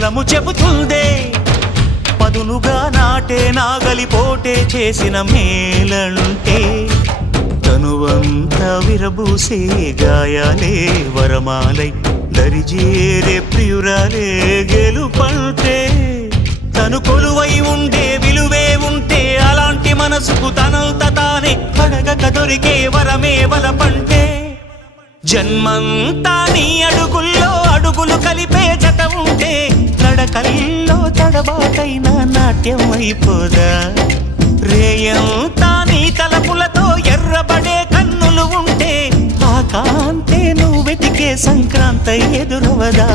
పొలము చెబుతుందే పదునుగా నాటే నాగలిపోటే చేసిన మేలంటే తనువంతా విరబూసే గాయాలే వరమాలై దరిజేరే ప్రియురాలే గెలుపంటే తను కొలువై ఉండే విలువే ఉంటే అలాంటి మనసుకు తనంత తానే అడగక దొరికే వరమే వలపంటే జన్మంతా నీ అడుగుల్లో అడుగులు కలిపే జత ఉంటే నడకల్లో తడబాటైన నాట్యం అయిపోదా రేయంతా నీ తలపులతో ఎర్రబడే కన్నులు ఉంటే ఆ కాంతే నువ్వు వెతికే సంక్రాంతి ఎదురవదా